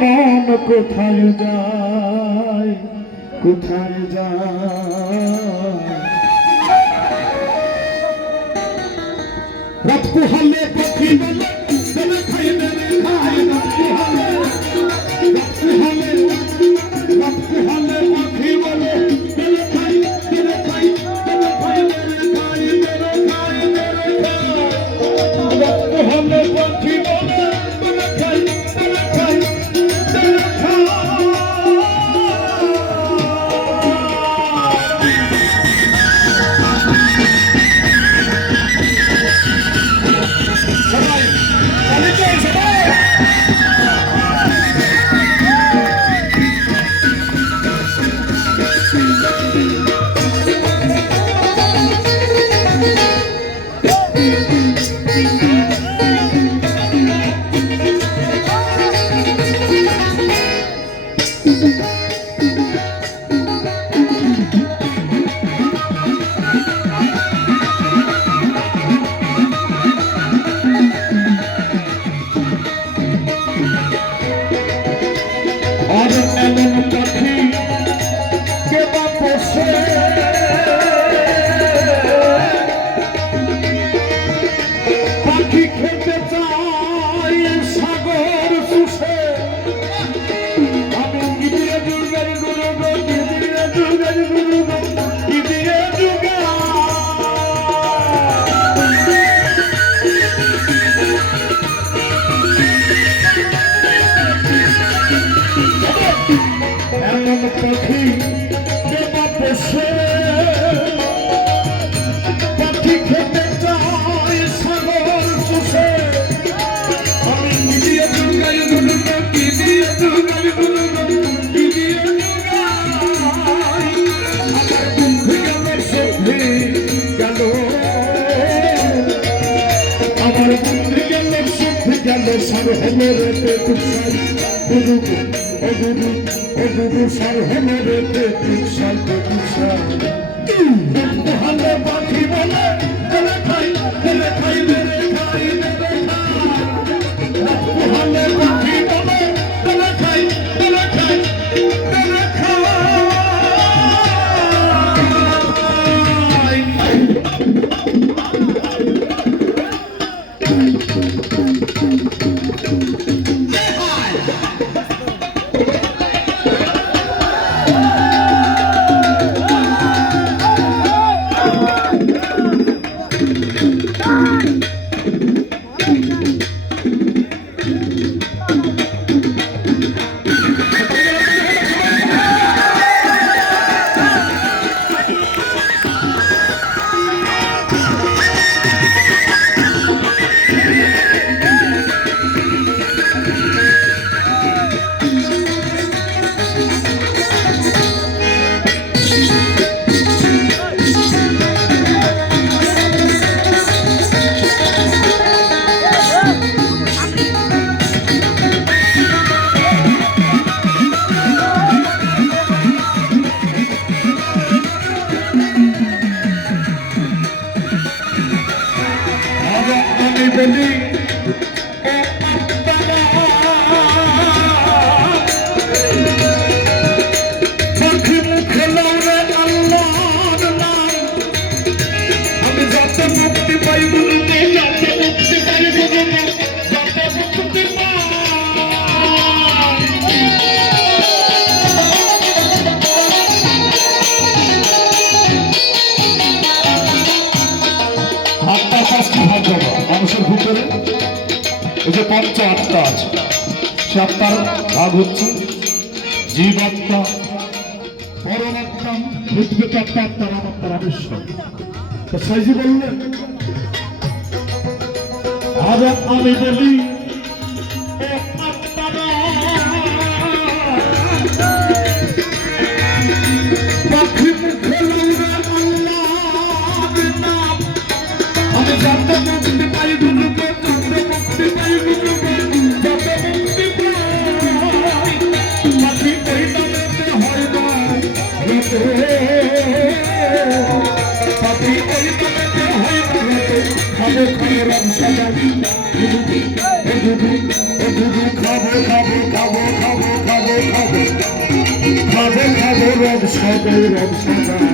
মন কোথায় যায়, কোথায় যায়? রাত পোহালে পাখি বলে দেবে খাই দেবে খাই, রাত পোহালে রাত পোহালে পাখি বলে দেবে খাই দেবে খাই দেবে খাই দেবে খাই দেবে খাই দেবে খাই, রাত পোহালে পাখি বলে দেবে খাই দেবে খাই দেবে খাই। সবাই তালিকে সবাই আর এমন পাখি কে বা পোষে, পাখি খেতে চাই সাগর চুষে। আমি গিয়ে যুগের গুরু গো, গিয়ে যুগের গুরু গো, গিয়ে যুগা। এমন পাখি কে বা পোষে, পাখি খেতে চাই সাগর চুষে। আমি গিয়ে যুগের গুরু গো, গিয়ে যুগের গুরু গো, গিয়ে যুগা। আমার বন্ধু গেল সে গেল, আমার বন্ধু গেল সে গেল, সব হেমেরে তুষার গুরু গো, ও গুরু ও গুরু সব হেমেরে তুষার তুষার। ভালো পাখি বলে দেবে খাই দেবে খাই দেবে খাই দেবে খাই, ভালো পাখি বলে দেবে খাই দেবে খাই দেবে খাই। আমি বলি পাখি মুখে লৌরে আল্লাহর নাম, আমি যত মুক্তি পাই বলতে, যত মুক্তি পাই বলতে, যত মুক্তি পাই। আত্মা পাঁচটি ভাগ জমা মানুষের ভিতরে, এই যে পঞ্চ আত্মা আছে, সে আত্মার ভাগ হচ্ছে জীবাত্মা, পরমাত্মা, পৃথিবীতে আত্মা, আত্মার আত্মার আবিষ্কার। তো সাইজি বললেন আজ আমি বলি পাখি মুখে লৌরে আল্লাহর নাম, আমি যত মুক্তি পাই গুরু গো, যত মুক্তি পাই গুরু গো, যত মুক্তি পাই। পাখি ওই নামেতে হয় না রতে, পাখি ওই নামেতে হয় না রতে। খাবো খাবো রং সাজাবি গুরু, ও গুরু, ও গুরু, খাবো খাবো খাবো সদৌরব সাদা